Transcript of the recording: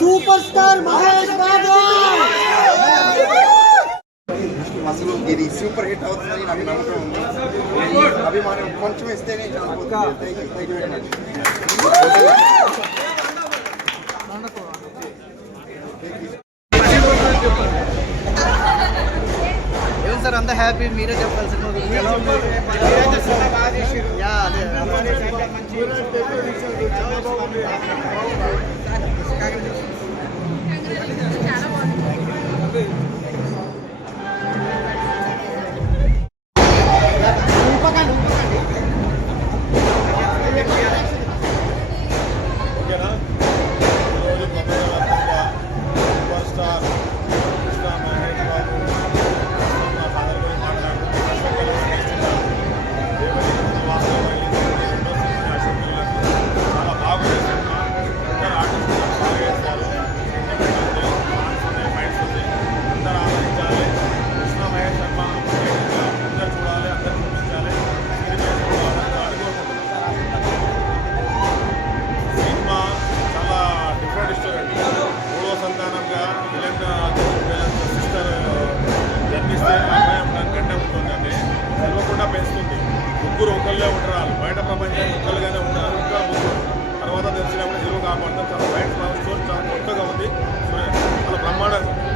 Super star Mahesh Babu అసలు ఇది super hit అవుతుందని నాకు నమ్మకం ఉంది. అభిమానం కొంచెం ఇస్తేనే ఏం సార్ అంత హ్యాపీ మీరే చెప్పాల్సిన పెంచుతుంది. ముగ్గురు ఒకళ్ళే ఉంటారు, బయట ప్రపంచానికి ఒకళ్ళుగానే ఉంటారు. ఇంకా ముగ్గురు తర్వాత తెలిసినప్పుడు హీరో కాపాడుతారు. చాలా బయట స్టోరీ చాలా కొత్తగా ఉంది, చాలా బ్రహ్మాండంగా